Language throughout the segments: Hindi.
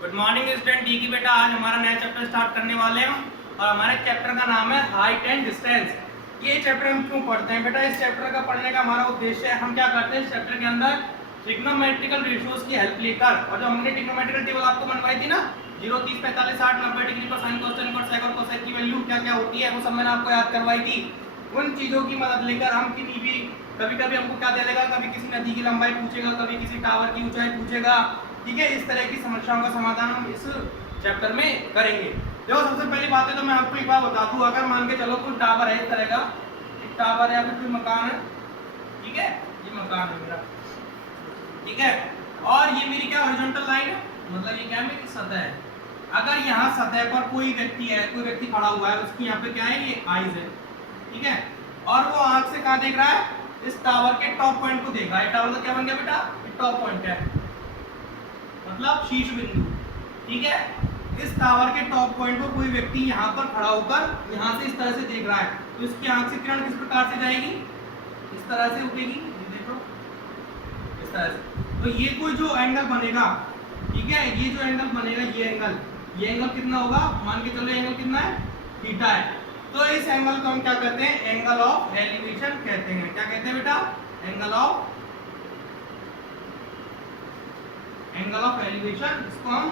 गुड मॉर्निंग स्टूडेंट डी की बेटा, आज हमारा नया चैप्टर स्टार्ट करने वाले हैं और हमारे चैप्टर का नाम है हाइट एंड डिस्टेंस। ये चैप्टर हम क्यों पढ़ते हैं बेटा? इस चैप्टर का पढ़ने का हमारा उद्देश्य है, हम क्या करते हैं इस चैप्टर के अंदर ट्रिग्नोमेट्रिकल रेशियोज की हेल्प लेकर, और जो हमने ट्रिग्नोमेट्रिकल टेबल आपको बनवाई थी ना 0, 30, 45, 60, 90 डिग्री पर साइन कोस टेन कोस सेक और कोसेक की वैल्यू क्या क्या होती है वो सब मैंने आपको याद करवाई थी। उन चीजों की मदद लेकर हम किसी भी कभी हमको क्या दे देगा, कभी किसी नदी की लंबाई पूछेगा, कभी किसी टावर की ऊंचाई पूछेगा, ठीक है। इस तरह की समस्याओं का समाधान हम इस चैप्टर में करेंगे। देखो सबसे पहली बात है तो मैं आपको एक बात बता दूं, अगर मान के चलो कोई टावर है, इस तरह का एक टावर है या फिर कोई मकान है, ठीक है, ये मकान है मेरा, ठीक है, और ये मेरी क्या हॉरिजॉन्टल लाइन है, मतलब ये क्या है मेरी सतह है। अगर यहाँ सतह पर कोई व्यक्ति है, कोई व्यक्ति खड़ा हुआ है, उसकी यहाँ पे क्या है, ये आईज है, ठीक है, और वो आंख से कहाँ देख रहा है, इस टावर के टॉप पॉइंट को देख रहा है। टावर का क्या बन गया बेटा, ये टॉप पॉइंट है, मतलब शीर्ष बिंदु, ठीक है। इस टावर के टॉप पॉइंट को कोई व्यक्ति यहाँ पर खड़ा होकर यहाँ से इस तरह से देख रहा है, तो इसकी आंख से किरण किस प्रकार से जाएगी, इस तरह से उठेगी, ये देखो इस तरह से। तो ये कोई जो एंगल बनेगा, ठीक है, ये जो एंगल बनेगा, ये एंगल कितना होगा, मान के चलो एंगल कितना है, थीटा है। तो इस एंगल को हम क्या कहते हैं, एंगल ऑफ एलिवेशन कहते हैं। क्या कहते हैं बेटा, एंगल ऑफ एलिवेशन, इसको हम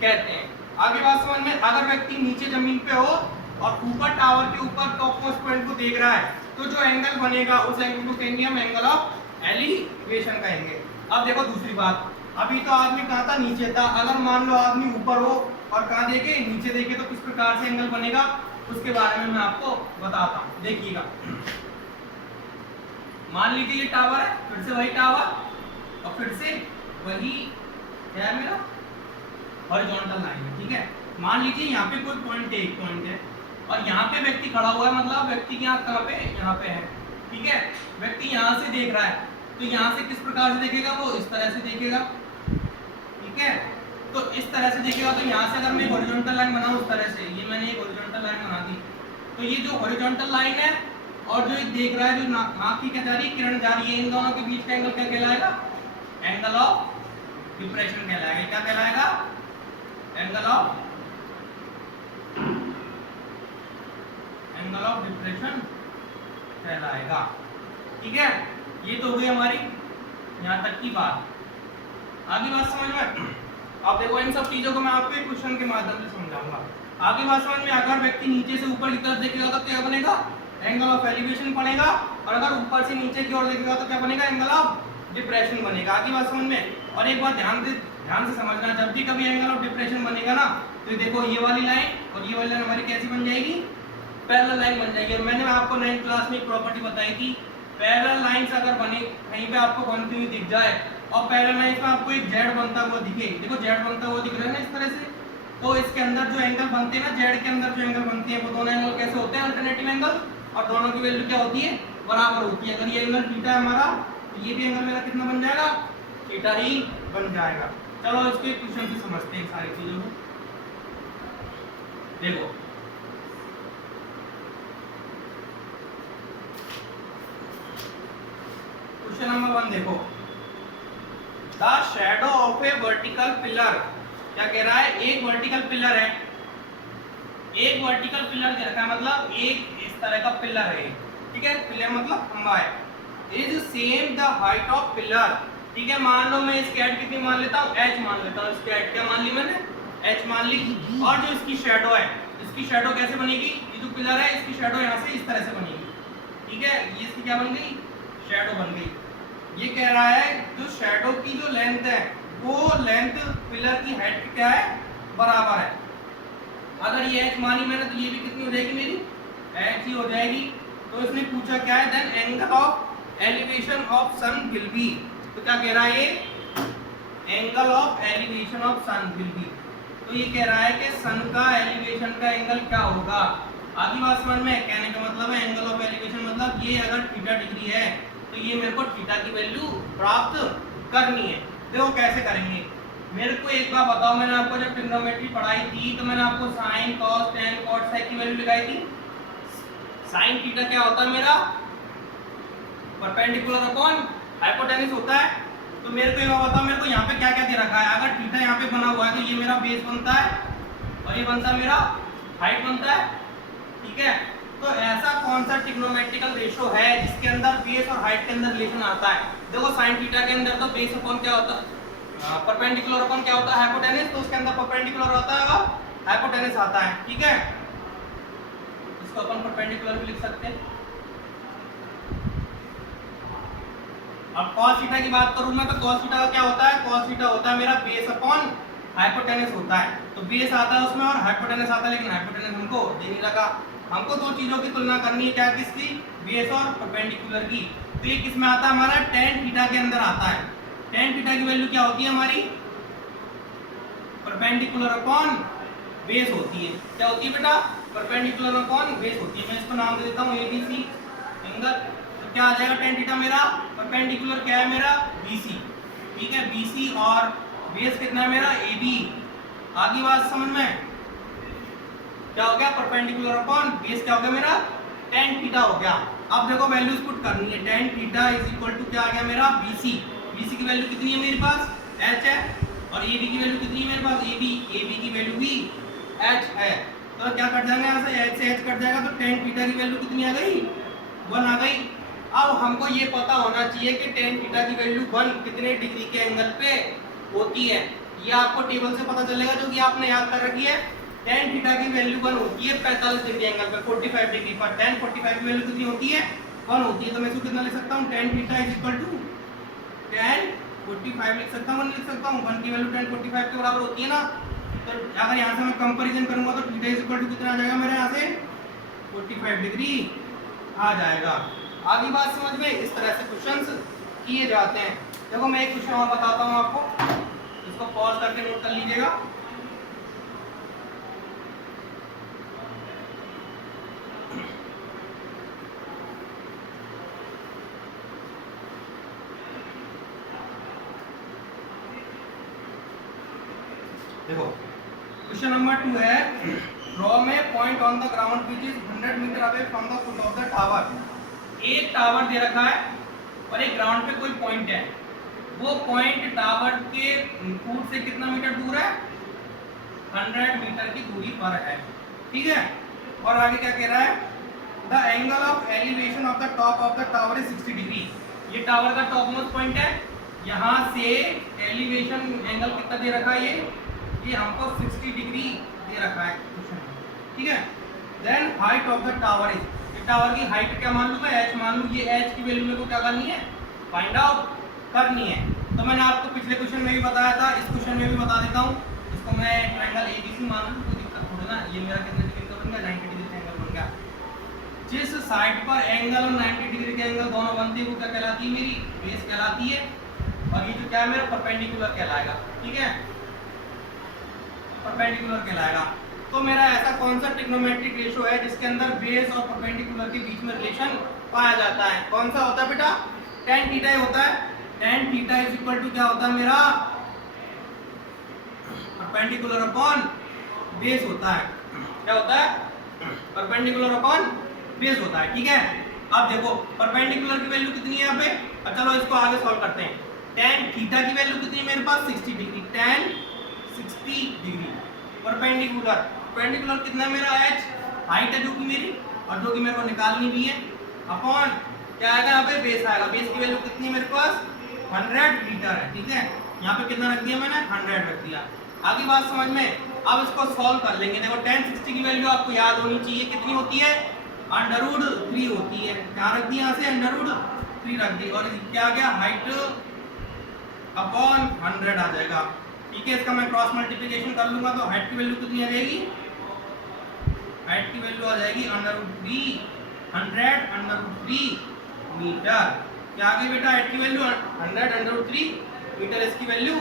कहते हैं। आगे बात समझ में, अगर व्यक्ति नीचे जमीन पे हो और ऊपर टावर के ऊपर टॉप मोस्ट पॉइंट को देख रहा है, तो जो एंगल बनेगा उस एंगल को कहेंगे हम एंगल ऑफ एलिवेशन कहेंगे। अब देखो दूसरी बात, अभी तो आदमी कहाँ था, नीचे था। अगर मान लो आदमी ऊपर हो और कहाँ देखे, नीचे देखे, तो किस प्रकार से एंगल बनेगा उसके बारे में मैं आपको बताता हूँ, देखिएगा। मान लीजिए ये टावर है, फिर से वही टावर और फिर से वही क्या है मेरा हॉरिजॉन्टल लाइन है, ठीक है। मान लीजिए यहाँ पे कोई पॉइंट है, एक पॉइंट है, और यहाँ पे व्यक्ति खड़ा हुआ है, मतलब व्यक्ति की आंख कहाँ पे, यहाँ पे है, ठीक है। व्यक्ति यहाँ से देख रहा है, तो यहाँ से किस प्रकार से देखेगा, वो इस तरह से देखेगा, ठीक है। तो इस तरह से देखेगा, तो यहाँ से अगर मैं हॉरिजॉन्टल लाइन बनाऊं उस तरह से, ये मैंने एक हॉरिजॉन्टल लाइन बना दी, तो ये जो हॉरिजॉन्टल लाइन है और जो ये देख रहा है, जो आंख की क्या जा रही है, किरण जा रही है, इन दोनों के बीच का एंगल क्या कहलाएगा, एंगल ऑफ डिप्रेशन कहलाएगा। क्या कहलाएगा, एंगल ऑफ डिप्रेशन कहलाएगा, ठीक है। ये तो हो गई हमारी यहाँ तक की बात। आगे बात समझ में, अब देखो इन सब चीजों को मैं आपको एक क्वेश्चन के माध्यम से समझाऊंगा। आगे बात समझ में, अगर व्यक्ति नीचे से ऊपर की तरफ देखेगा तो क्या बनेगा, एंगल ऑफ एलिवेशन बनेगा, और अगर ऊपर से नीचे की ओर देखेगा तो क्या बनेगा, एंगल ऑफ डिप्रेशन बनेगा। आगे बात समझ में, और एक बात ध्यान से समझना, जब भी कभी एंगल ऑफ डिप्रेशन बनेगा ना, तो देखो ये वाली लाइन और ये वाली लाइन हमारी कैसी बन जाएगी, पैरेलल लाइन बन जाएगी। और मैंने आपको 9th क्लास में एक प्रॉपर्टी बताई थी, पैरेलल लाइंस अगर बने कहीं पे आपको बनती हुई दिख जाए और पैरेलल लाइंस में आपको एक जेड बनता हुआ दिखे, देखो जेड बनता हुआ दिख रहा है ना इस तरह से, तो इसके अंदर जो एंगल बनते हैं ना, जेड के अंदर जो एंगल बनते हैं, वो दोनों एंगल कैसे होते हैं, अल्टरनेटिव एंगल, और दोनों की वैल्यू क्या होती है, बराबर होती है। अगर ये एंगल थीटा है हमारा, तो ये भी एंगल मेरा कितना बन जाएगा, थीटा ही बन जाएगा। चलो इसके क्वेश्चन से समझते हैं सारी चीजों को। देखो क्वेश्चन नंबर 1 देखो, the shadow of A vertical pillar, क्या कह रहा है, एक वर्टिकल पिलर है, एक वर्टिकल पिलर दे रखा है, मतलब एक इस तरह का पिलर है, ठीक है, पिलर मतलब खंभा है, is same the height of pillar, ठीक है। मान लो मैं इसकी हाइट कितनी मान लेता हूँ, h मान लेता हूँ, इसकी हाइट क्या मान ली मैंने, h मान ली, और जो इसकी शैडो है, इसकी शैडो कैसे बनेगी, ये जो पिलर है इसकी शैडो यहाँ से इस तरह से बनेगी, ठीक है, ये इसकी क्या बन गई, शैडो बन गई। ये कह रहा है जो शैडो की जो लेंथ है वो लेंथ पिलर की हाइट की क्या है, बराबर है। अगर ये h मानी मैंने, तो ये भी कितनी हो जाएगी मेरी, h ही हो जाएगी। तो इसने पूछा क्या है, then angle of elevation of sun will be, तो क्या कह रहा है ये, angle of elevation of sun will be, तो ये कह रहा है कि सन का एलिवेशन का एंगल क्या होगा। आगे बात समझ में, कहने का मतलब है एंगल ऑफ एलिवेशन मतलब ये अगर थीटा डिग्री है तो ये मेरे को थीटा की वैल्यू प्राप्त करनी है। देखो कैसे करेंगे, मेरे को एक बार बताओ, मैंने आपको जब ट्रिग्नोमेट्री पढ़ाई थी तो मैंने आपको sine cos tan cot sec की वैल्यू लगाई थी। साइन थीटा क्या होता है मेरा, परपेंडिकुलर अपॉन हाइपोटेन्यूज होता है, तो मेरे को ये बताओ, मेरे को यहाँ पे क्या क्या दे रखा है। अगर थीटा यहाँ पे बना हुआ है तो ये मेरा बेस बनता है और ये बनता है मेरा हाइट बनता है, ठीक है। तो ऐसा कौन सा ट्रिग्नोमेट्रिकल रेशो है जिसके अंदर बेस और हाइट के अंदर रिलेशन आता है। देखो साइन थीटा के अंदर तो बेस अपॉन क्या होता है, परपेंडिकुलर अपॉन क्या होता है, हाइपोटेनस। तो उसके अंदर परपेंडिकुलर होता है और हाइपोटेनस आता है, ठीक है। इसको अपन परपेंडिकुलर भी लिख सकते हैं। अब cos थीटा की बात करूं मैं तो cos थीटा क्या होता है, cos थीटा होता है मेरा बेस अपॉन हाइपोटेनस होता है। तो बेस आता है उसमें और हाइपोटेनस आता है, लेकिन हाइपोटेनस हमको दे नहीं लगा। हमको दो चीजों की तुलना करनी है, क्या किसकी, बेस और परपेंडिकुलर की। तो ये किस में आता है हमारा, tan थीटा के अंदर आता है। tan थीटा की वैल्यू क्या होती है हमारी, परपेंडिकुलर अपॉन बेस होती है। क्या होती है बेटा, परपेंडिकुलर अपॉन बेस होती है। मैं इसको नाम दे देता हूँ ABC एंगल। तो क्या आ जाएगा tan थीटा मेरा, परपेंडिकुलर क्या है मेरा BC, ठीक है, BC और बेस कितना है मेरा AB। आगे बात समझ में क्या हो गया, परपेंडिकुलर अपॉन बेस क्या हो गया मेरा tan थीटा हो गया। अब देखो वैल्यूज पुट करनी है। tan theta is equal to क्या आ गया मेरा BC। BC की वैल्यू कितनी है मेरे पास, H है। और AB की वैल्यू कितनी है मेरे पास, AB की वैल्यू भी H है। तो क्या कट जाएगा यहाँ से, H से H कट जाएगा। तो tan थीटा की वैल्यू कितनी आ गई, 1 आ गई। अब हमको ये पता होना चाहिए कि tan थीटा की वैल्यू 1 कितने डिग्री के एंगल पे होती है। ये आपको टेबल से पता चलेगा जो कि आपने याद कर रखी है। tan थीटा की वैल्यू 1 होती है 45 डिग्री एंगल पे, 45 डिग्री पर। tan 45 की वैल्यू कितनी होती है, 1 होती है। तो मैं इसको कितना लिख सकता हूँ, tan theta is equal to tan 45 लिख सकता हूँ, 1 लिख सकता हूँ। 1 की वैल्यू tan 45 के बराबर होती है ना। तो अगर यहाँ से मैं कंपैरिजन करूंगा तो थीटा इज इक्वल टू कितना आ जाएगा मेरे यहाँ से, 45 डिग्री आ जाएगा। आगे बात समझ में, इस तरह से क्वेश्चंस किए जाते हैं। देखो मैं एक क्वेश्चन और बताता हूँ आपको, इसको पॉज करके नोट कर लीजिएगा। देखो क्वेश्चन नंबर 2 है, from a point on the ground which is 100 metre away from the foot of the tower. एक टावर दे रखा है और एक ग्राउंड पे कोई पॉइंट है। वो पॉइंट टावर के फुट से कितना मीटर दूर है, 100 मीटर की दूरी पर है, ठीक है। और आगे क्या कह रहा है, the angle of elevation of the top of the tower is 60 degree. ये टावर का टॉप मोस्ट पॉइंट है। यहाँ से एलिवेशन एंगल कितना दे रखा है, ये हमको 60 डिग्री दे रखा है क्वेश्चन में, ठीक है। Then height of the tower is, ये टावर की हाइट क्या मान लूं मैं, h मान लूं। ये h की वैल्यू मेरे को क्या करनी है, फाइंड आउट करनी है। तो मैंने आपको पिछले क्वेश्चन में भी बताया था, इस क्वेश्चन में भी बता देता हूँ। इसको मैं ट्रायंगल ABC मान लूं, कोई दिक्कत थोड़ी ना। ये मेरा कितने डिग्री का बन गया, 90 डिग्री का एंगल बन गया। जिस साइड पर एंगल और 90 डिग्री के एंगल दोनों बनते हैं वो क्या कहलाती है, मेरी बेस कहलाती है। और ये जो क्या है मेरा परपेंडिकुलर कहलाएगा, ठीक है, परपेंडिकुलर कहलाएगा। तो मेरा ऐसा कौन सा ट्रिग्नोमेट्रिक रेशो है जिसके अंदर बेस और परपेंडिकुलर के बीच में रिलेशन पाया जाता है। कौन सा होता है बेटा, tan थीटा ही होता है। tan theta is equal to क्या होता है मेरा, परपेंडिकुलर अपॉन बेस होता है। क्या होता है, परपेंडिकुलर अपॉन बेस होता है, ठीक है। अब देखो परपेंडिकुलर की वैल्यू कितनी है यहाँ पे। अब चलो इसको आगे सॉल्व करते हैं। tan थीटा की वैल्यू कितनी है मेरे पास, 60 डिग्री। tan 60 डिग्री परपेंडिकुलर कितना है मेरा, h हाइट है जो कि मेरी और जो कि मेरे को निकालनी भी है, अपॉन क्या आएगा यहाँ पे, बेस आएगा। बेस की वैल्यू कितनी है मेरे पास, 100 मीटर है, ठीक है। यहाँ पे कितना रख दिया मैंने, 100 रख दिया। आगे बात समझ में, अब इसको सॉल्व कर लेंगे। देखो tan 60 की वैल्यू आपको याद होनी चाहिए, कितनी होती है, √3 होती है। क्या रख दी यहाँ से, √3 रख दी। और क्या आ गया, हाइट अपॉन 100 आ जाएगा, ठीक है। इसका मैं क्रॉस मल्टीप्लिकेशन कर लूंगा तो हाइट की वैल्यू कितनी आ जाएगी, हाइट की वैल्यू आ जाएगी √3 100 √3 मीटर। क्या आ गई बेटा, हाइट की वैल्यू 100 √3 मीटर, इसकी वैल्यू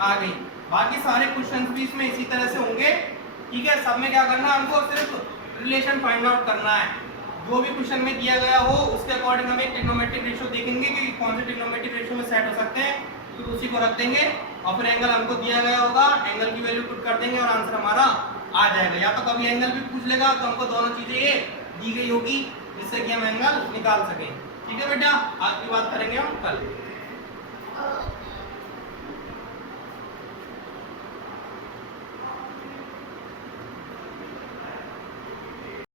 आ गई। बाकी सारे क्वेश्चंस भी इसमें इसी तरह से होंगे, ठीक है। सब में क्या करना है, हमको सिर्फ रिलेशन फाइंड आउट करना है। जो भी क्वेश्चन में दिया गया हो उसके अकॉर्डिंग हम एक ट्रिग्नोमेट्रिक रेशियो देखेंगे कि कौन से ट्रिग्नोमेट्रिक रेशियो में सेट हो सकते हैं, फिर उसी को रख देंगे। और फिर एंगल हमको दिया गया होगा, एंगल की वैल्यू पुट कर देंगे और आंसर हमारा आ जाएगा। या तो कभी एंगल भी पूछ लेगा तो हमको दोनों चीजें ये दी गई होगी जिससे कि हम एंगल निकाल सकें, ठीक है बेटा। आज की बात करेंगे हम कल।